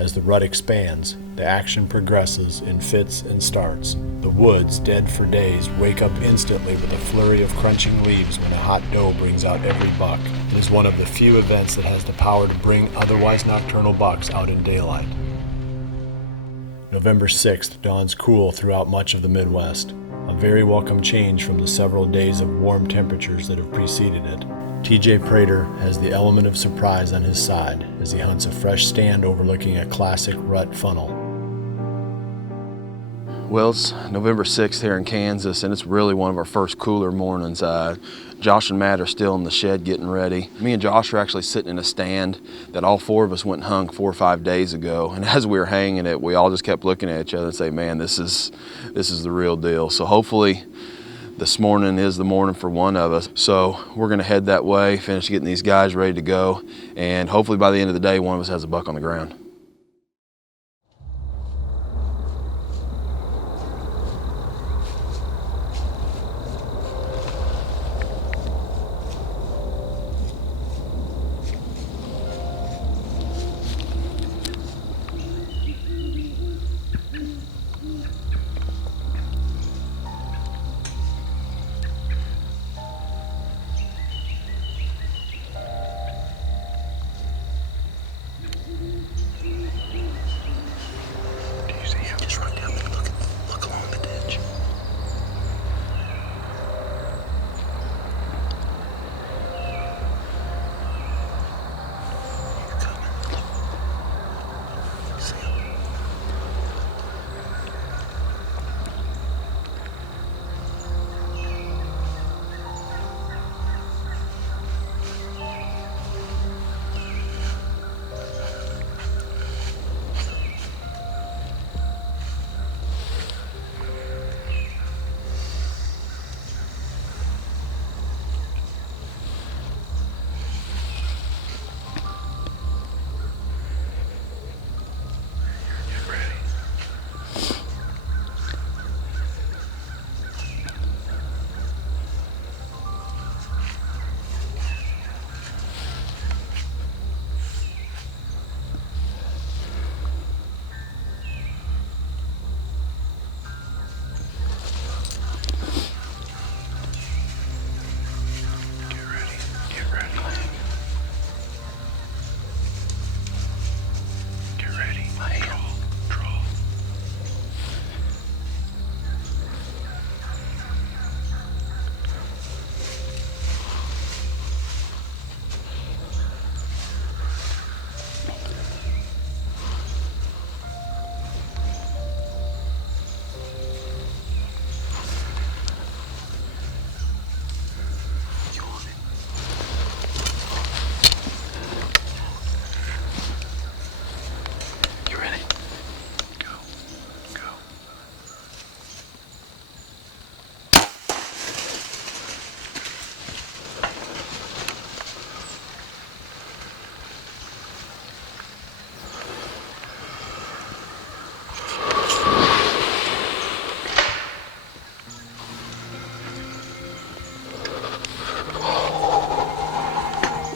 As the rut expands, the action progresses in fits and starts. The woods, dead for days, wake up instantly with a flurry of crunching leaves when a hot doe brings out every buck. It is one of the few events that has the power to bring otherwise nocturnal bucks out in daylight. November 6th dawns cool throughout much of the Midwest, a very welcome change from the several days of warm temperatures that have preceded it. TJ Prater has the element of surprise on his side as he hunts a fresh stand overlooking a classic rut funnel. Well, it's November 6th here in Kansas, and it's really one of our first cooler mornings. Josh and Matt are still in the shed getting ready. Me and Josh are actually sitting in a stand that all four of us went and hung 4 or 5 days ago. And as we were hanging it, we all just kept looking at each other and say, man, this is the real deal. So hopefully this morning is the morning for one of us. So we're gonna head that way, finish getting these guys ready to go, and hopefully by the end of the day, one of us has a buck on the ground.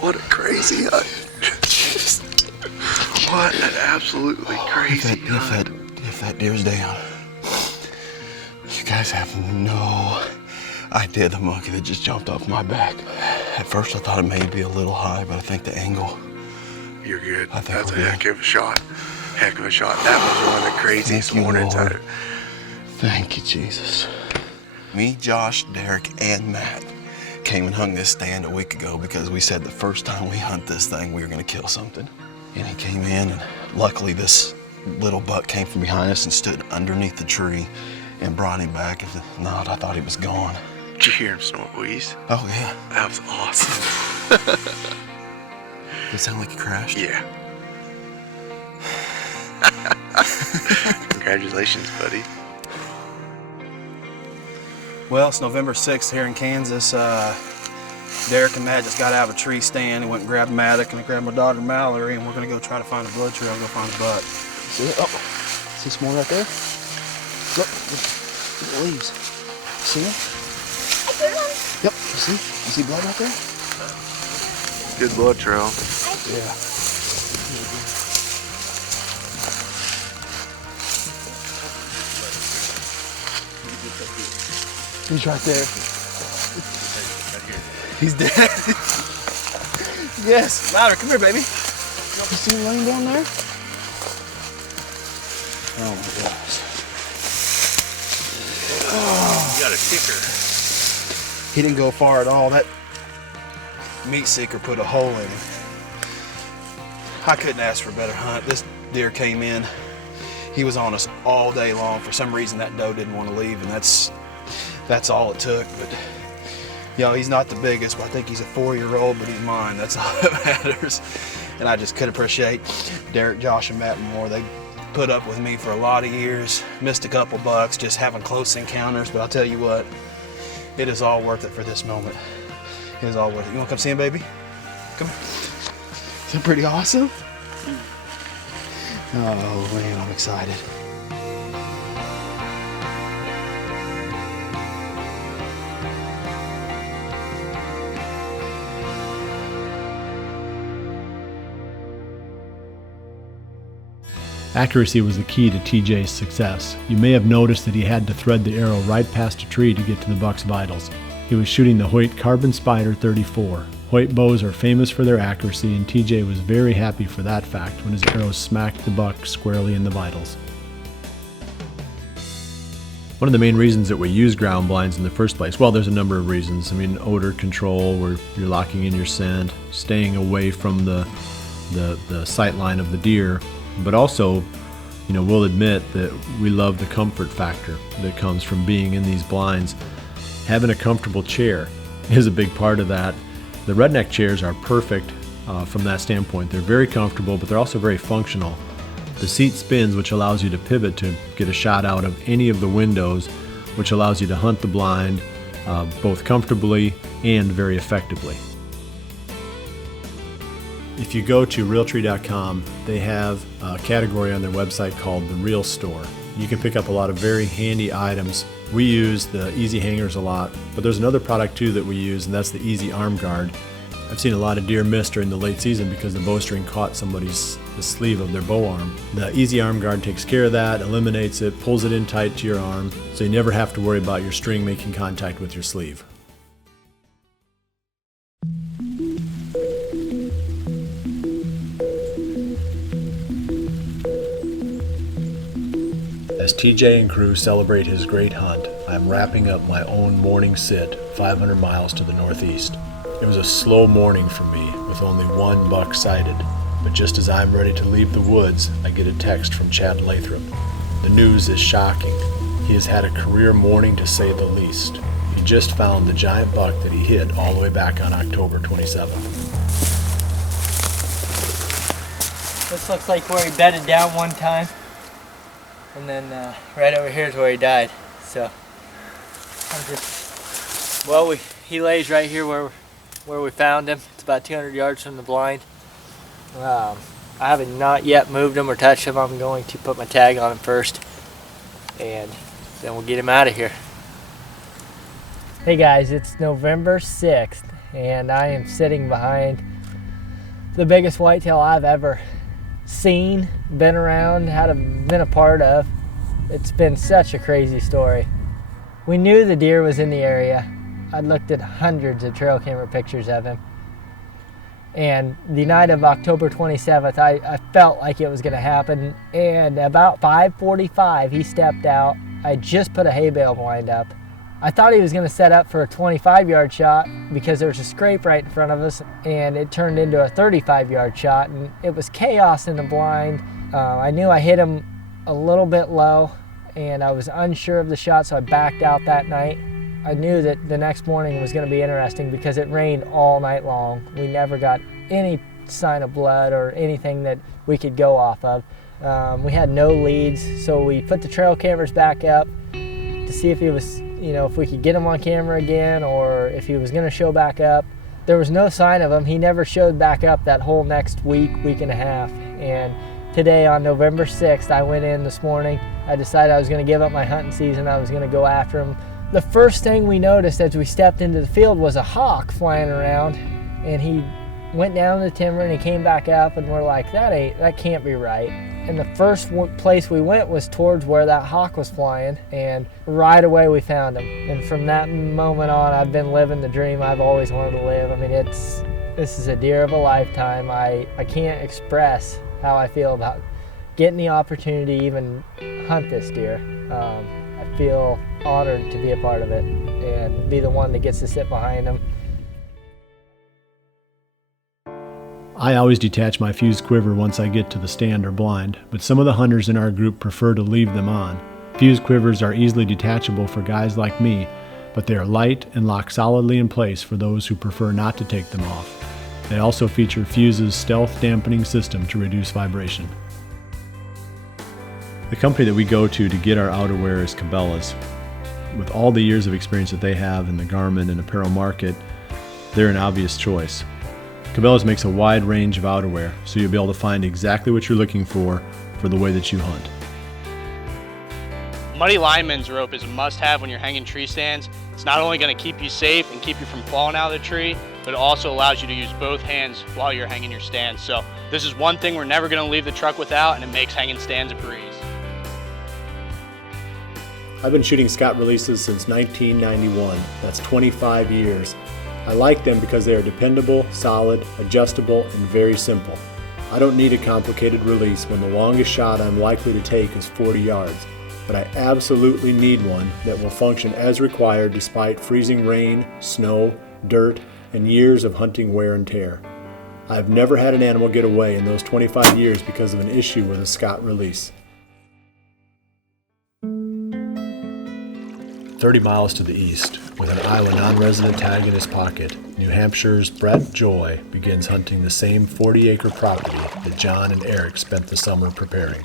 What a crazy hunt. What an absolutely crazy hunt. If that deer's down, you guys have no idea the monkey that just jumped off my back. At first I thought it may be a little high, but I think the angle. You're good. I think that's a we're heck of a shot. Heck of a shot. That was one of the craziest mornings. Thank you, Jesus. Me, Josh, Derek, and Matt came and hung this stand a week ago because we said the first time we hunt this thing, we were gonna kill something. And he came in, and luckily this little buck came from behind us and stood underneath the tree and brought him back. If not, I thought he was gone. Did you hear him snort, Louise? Oh, yeah. That was awesome. Did it sound like he crashed? Yeah. Congratulations, buddy. Well, it's November 6th here in Kansas. Derek and Matt just got out of a tree stand and went and grabbed Maddock, and I grabbed my daughter Mallory, and we're gonna go try to find a blood trail and go find a buck. See it? Oh, see some more right there? Look at the leaves. See them? Yep, you see blood right there? Good blood trail. Yeah. He's right there. He's dead. Yes, louder. Come here, baby. You see him laying down there? Oh my gosh. You got a kicker. He didn't go far at all. That meat seeker put a hole in him. I couldn't ask for a better hunt. This deer came in. He was on us all day long. For some reason, that doe didn't want to leave, and that's all it took. But you know, he's not the biggest, but I think he's a 4-year-old, but he's mine. That's all that matters. And I just could appreciate Derek, Josh, and Matt more. They put up with me for a lot of years. Missed a couple bucks, just having close encounters. But I'll tell you what, it is all worth it for this moment. It is all worth it. You want to come see him, baby? Come here. Is that pretty awesome? Oh man, I'm excited. Accuracy was the key to TJ's success. You may have noticed that he had to thread the arrow right past a tree to get to the buck's vitals. He was shooting the Hoyt Carbon Spider 34. Hoyt bows are famous for their accuracy, and TJ was very happy for that fact when his arrow smacked the buck squarely in the vitals. One of the main reasons that we use ground blinds in the first place, well, there's a number of reasons. I mean, odor control, where you're locking in your scent, staying away from the sight line of the deer, but also, you know, we'll admit that we love the comfort factor that comes from being in these blinds. Having a comfortable chair is a big part of that. The redneck chairs are perfect from that standpoint. They're very comfortable, but they're also very functional. The seat spins, which allows you to pivot to get a shot out of any of the windows, which allows you to hunt the blind both comfortably and very effectively. If you go to Realtree.com, they have a category on their website called the Real Store. You can pick up a lot of very handy items. We use the Easy Hangers a lot, but there's another product too that we use, and that's the Easy Arm Guard. I've seen a lot of deer miss during the late season because the bowstring caught the sleeve of their bow arm. The Easy Arm Guard takes care of that, eliminates it, pulls it in tight to your arm, so you never have to worry about your string making contact with your sleeve. As TJ and crew celebrate his great hunt, I am wrapping up my own morning sit 500 miles to the northeast. It was a slow morning for me, with only one buck sighted, but just as I'm ready to leave the woods, I get a text from Chad Lathrop. The news is shocking. He has had a career morning to say the least. He just found the giant buck that he hit all the way back on October 27th. This looks like where he bedded down one time. And then right over here is where he died. So he lays right here where we found him. It's about 200 yards from the blind. I haven't not yet moved him or touched him. I'm going to put my tag on him first, and then we'll get him out of here. Hey guys, it's November 6th, and I am sitting behind the biggest whitetail I've ever seen, been around, been a part of. It's been such a crazy story. We knew the deer was in the area. I'd looked at hundreds of trail camera pictures of him. And the night of October 27th, I felt like it was gonna happen. And about 5:45, he stepped out. I just put a hay bale blind up. I thought he was gonna set up for a 25-yard shot because there was a scrape right in front of us, and it turned into a 35-yard shot, and it was chaos in the blind. I knew I hit him a little bit low, and I was unsure of the shot, so I backed out that night. I knew that the next morning was gonna be interesting because it rained all night long. We never got any sign of blood or anything that we could go off of. We had no leads, so we put the trail cameras back up to see if he was, if we could get him on camera again or if he was gonna show back up. There was no sign of him. He never showed back up that whole next week and a half. And today on November 6th, I went in this morning. I decided I was gonna give up my hunting season. I was gonna go after him. The first thing we noticed as we stepped into the field was a hawk flying around, and he went down the timber and he came back up, and we're like, that can't be right. And the first place we went was towards where that hawk was flying, and right away we found him. And from that moment on, I've been living the dream I've always wanted to live. I mean, this is a deer of a lifetime. I can't express how I feel about getting the opportunity to even hunt this deer. I feel honored to be a part of it and be the one that gets to sit behind him. I always detach my fused quiver once I get to the stand or blind, but some of the hunters in our group prefer to leave them on. Fused quivers are easily detachable for guys like me, but they are light and lock solidly in place for those who prefer not to take them off. They also feature Fuse's stealth dampening system to reduce vibration. The company that we go to get our outerwear is Cabela's. With all the years of experience that they have in the garment and apparel market, they're an obvious choice. Cabela's makes a wide range of outerwear, so you'll be able to find exactly what you're looking for the way that you hunt. Muddy lineman's rope is a must-have when you're hanging tree stands. It's not only going to keep you safe and keep you from falling out of the tree, but it also allows you to use both hands while you're hanging your stands. So this is one thing we're never going to leave the truck without, and it makes hanging stands a breeze. I've been shooting Scott releases since 1991. That's 25 years. I like them because they are dependable, solid, adjustable, and very simple. I don't need a complicated release when the longest shot I'm likely to take is 40 yards, but I absolutely need one that will function as required despite freezing rain, snow, dirt, and years of hunting wear and tear. I've never had an animal get away in those 25 years because of an issue with a Scott release. 30 miles to the east, with an Iowa non-resident tag in his pocket, New Hampshire's Brett Joy begins hunting the same 40-acre property that John and Eric spent the summer preparing.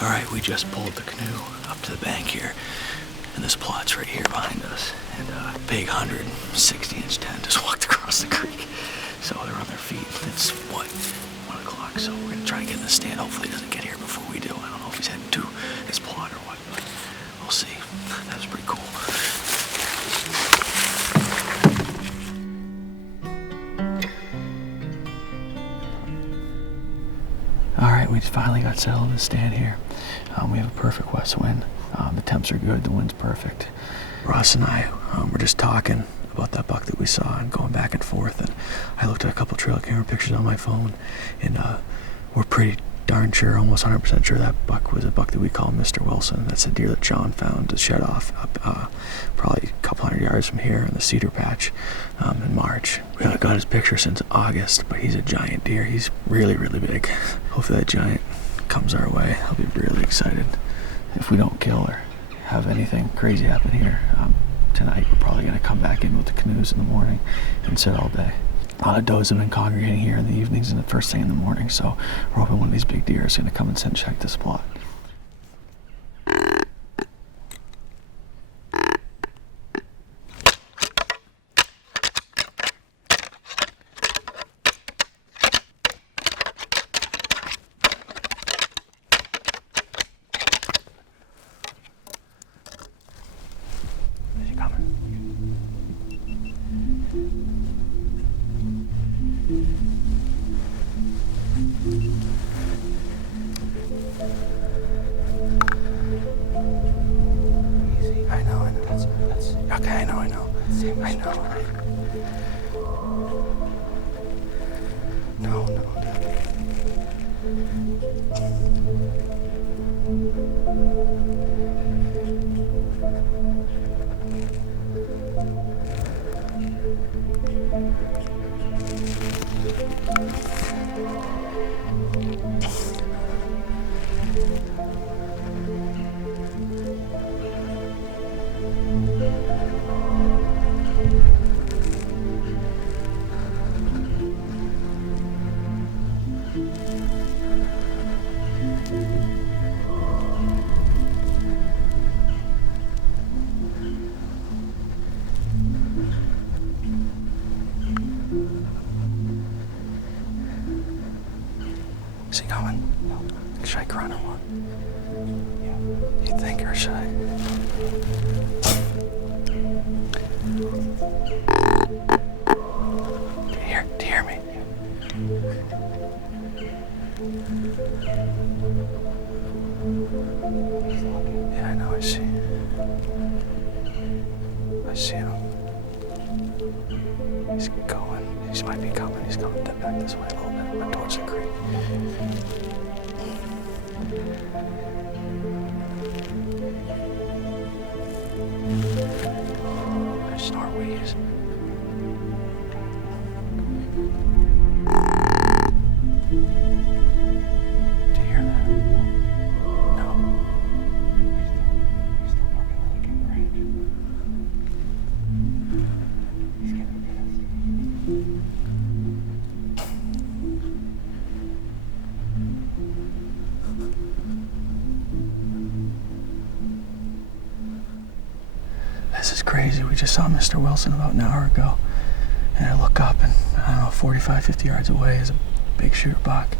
All right, we just pulled the canoe up to the bank here, and this plot's right here behind us. And a big 160-inch tent just walked across the creek. So they're on their feet. It's, 1 o'clock, so we're gonna try and get in the stand. Hopefully he doesn't get here before we do. I don't know if he's heading to his plot or what, but we'll see. That was pretty cool. All right, we finally got settled in the stand here. We have a perfect west wind. The temps are good, the wind's perfect. Ross and I were just talking about that buck that we saw and going back and forth, and I looked at a couple trail camera pictures on my phone, and we're pretty darn sure, almost 100% sure that buck was a buck that we call Mr. Wilson. That's a deer that John found to shed off up probably a couple hundred yards from here in the cedar patch in March. We haven't got his picture since August, but he's a giant deer. He's really, really big. Hopefully that giant comes our way. I'll be really excited. If we don't kill or have anything crazy happen here, tonight we're probably going to come back in with the canoes in the morning and sit all day. A lot of does have been congregating here in the evenings and the first thing in the morning, so we're hoping one of these big deer is going to come and sit and check this plot. Is he coming? I know. That's okay. I know. No. Is he coming? No. Should I grunt or what? Yeah. You think, or should I? Do you hear me? I see him. He's going. He might be coming. He's coming back this way a little bit, towards the creek. I snort wheeze. Do you hear that? No. He's still working the looking branch. He's getting pissed. This is crazy. We just saw Mr. Wilson about an hour ago. And I look up and, I don't know, 45, 50 yards away is a big shooter buck.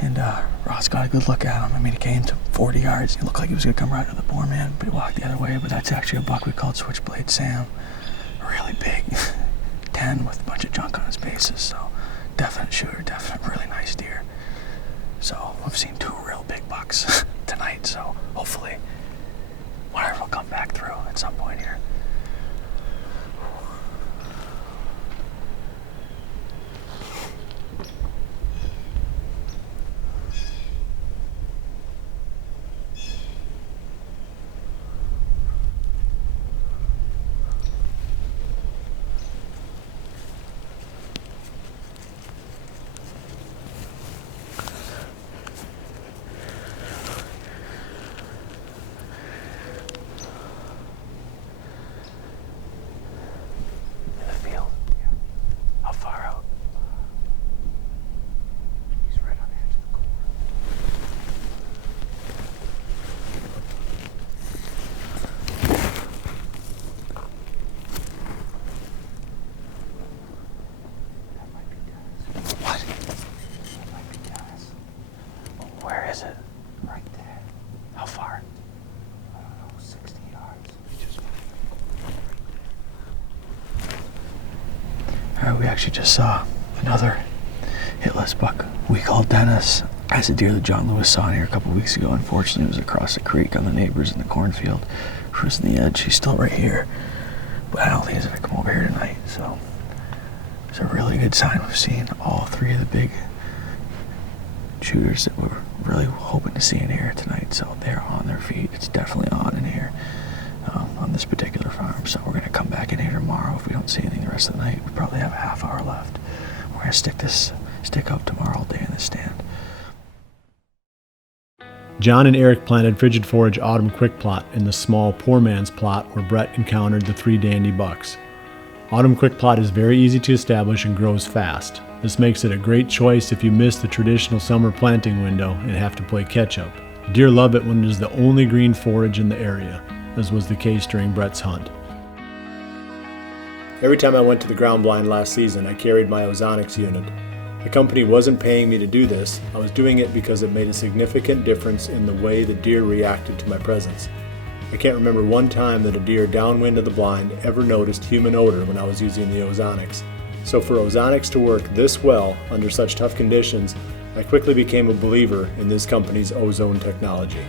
And Ross got a good look at him. I mean, he came to 40 yards. He looked like he was going to come right to the boar man, but he walked the other way. But that's actually a buck we called Switchblade Sam. Really big. 10 with a bunch of junk on his bases. So definite shooter, definite really nice deer. So we've seen 2 real big bucks tonight. So hopefully one of them will come back through at some point here. Is it? Right there. How far? I don't know, 60 yards. Alright, we actually just saw another hitless buck we called Dennis. That's a deer that John Lewis saw in here a couple weeks ago. Unfortunately, it was across the creek on the neighbors in the cornfield. Cruising the edge. He's still right here. But I don't think he's going to come over here tonight. So it's a really good sign. We've seen all 3 of the big shooters that we're really hoping to see in here tonight. So they're on their feet. It's definitely on in here on this particular farm. So we're going to come back in here tomorrow. If we don't see anything the rest of the night, we probably have a half hour left. We're going to stick up tomorrow all day in this stand. John and Eric planted frigid forage autumn quick plot in the small poor man's plot where Brett encountered the 3 dandy bucks. Autumn quick plot is very easy to establish and grows fast. This makes it a great choice if you miss the traditional summer planting window and have to play catch up. Deer love it when it is the only green forage in the area, as was the case during Brett's hunt. Every time I went to the ground blind last season, I carried my ozonics unit. The company wasn't paying me to do this. I was doing it because it made a significant difference in the way the deer reacted to my presence. I can't remember one time that a deer downwind of the blind ever noticed human odor when I was using the ozonics. So for ozonics to work this well under such tough conditions, I quickly became a believer in this company's ozone technology.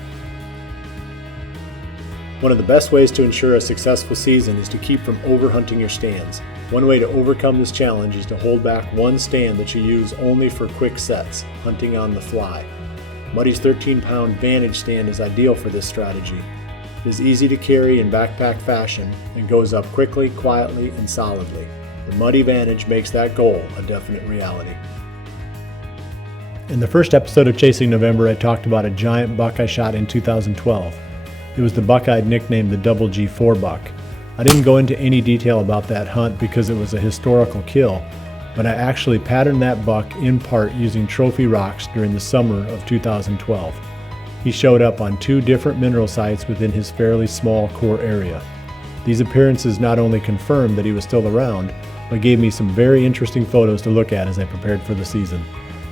One of the best ways to ensure a successful season is to keep from overhunting your stands. One way to overcome this challenge is to hold back one stand that you use only for quick sets, hunting on the fly. Muddy's 13-pound Vantage stand is ideal for this strategy. It is easy to carry in backpack fashion and goes up quickly, quietly, and solidly. The Muddy Vantage makes that goal a definite reality. In the first episode of Chasing November, I talked about a giant buck I shot in 2012. It was the buck I'd nicknamed the Double G4 buck. I didn't go into any detail about that hunt because it was a historical kill, but I actually patterned that buck in part using trophy rocks during the summer of 2012. He showed up on 2 different mineral sites within his fairly small core area. These appearances not only confirmed that he was still around, but gave me some very interesting photos to look at as I prepared for the season.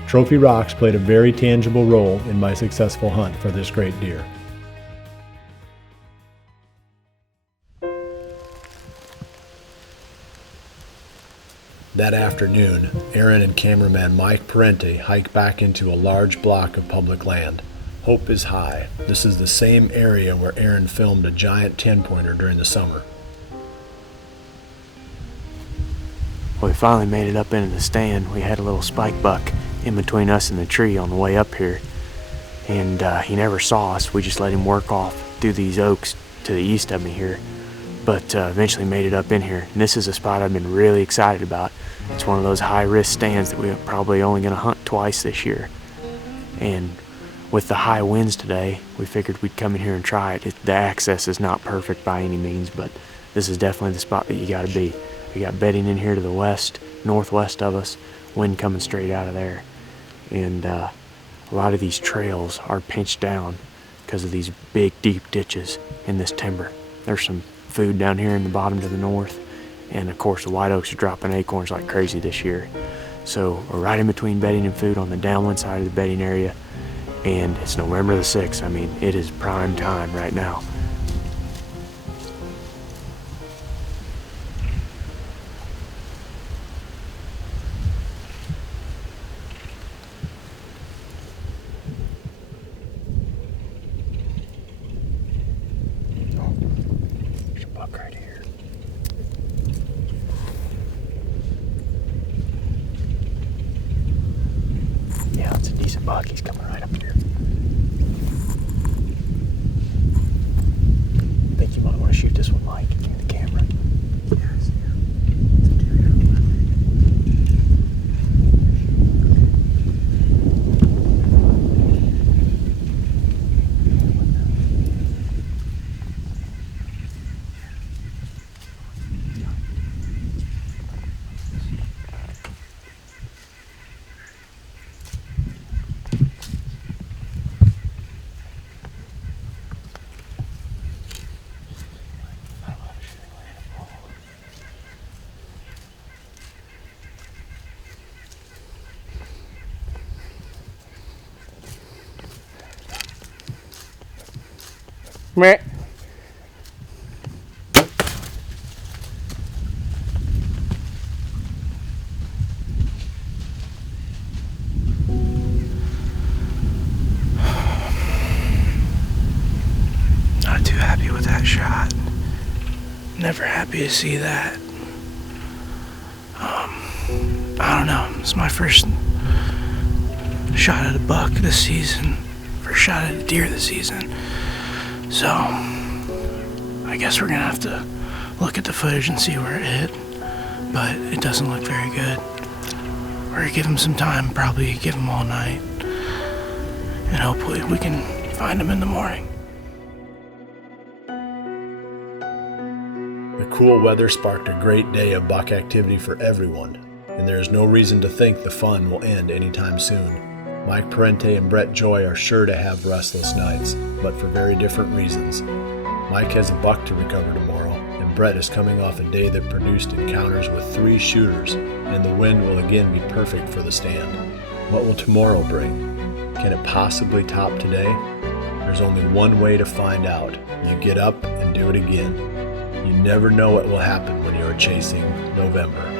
Trophy rocks played a very tangible role in my successful hunt for this great deer. That afternoon, Aaron and cameraman Mike Parente hike back into a large block of public land. Hope is high. This is the same area where Aaron filmed a giant 10-pointer during the summer. Well, we finally made it up into the stand. We had a little spike buck in between us and the tree on the way up here. And he never saw us. We just let him work off through these oaks to the east of me here. But eventually made it up in here. And this is a spot I've been really excited about. It's one of those high-risk stands that we're probably only going to hunt twice this year. And with the high winds today, we figured we'd come in here and try it. The access is not perfect by any means, but this is definitely the spot that you got to be. We got bedding in here to the west, northwest of us, wind coming straight out of there. And a lot of these trails are pinched down because of these big, deep ditches in this timber. There's some food down here in the bottom to the north, and of course the white oaks are dropping acorns like crazy this year. So we're right in between bedding and food on the downwind side of the bedding area, and it's November the 6th. I mean, it is prime time right now. There's a buck right here. Yeah, it's a decent buck. He's coming right up here. I think you might want to shoot this one, Mike, in the camera. Yeah, I see him. It's a deer down my leg. Meh. Not too happy with that shot. Never happy to see that. I don't know. It's my first shot at a buck this season. First shot at a deer this season. So, I guess we're gonna have to look at the footage and see where it hit, but it doesn't look very good. We're gonna give him some time, probably give him all night, and hopefully we can find him in the morning. The cool weather sparked a great day of buck activity for everyone, and there is no reason to think the fun will end anytime soon. Mike Parente and Brett Joy are sure to have restless nights, but for very different reasons. Mike has a buck to recover tomorrow, and Brett is coming off a day that produced encounters with 3 shooters, and the wind will again be perfect for the stand. What will tomorrow bring? Can it possibly top today? There's only one way to find out. You get up and do it again. You never know what will happen when you are chasing November.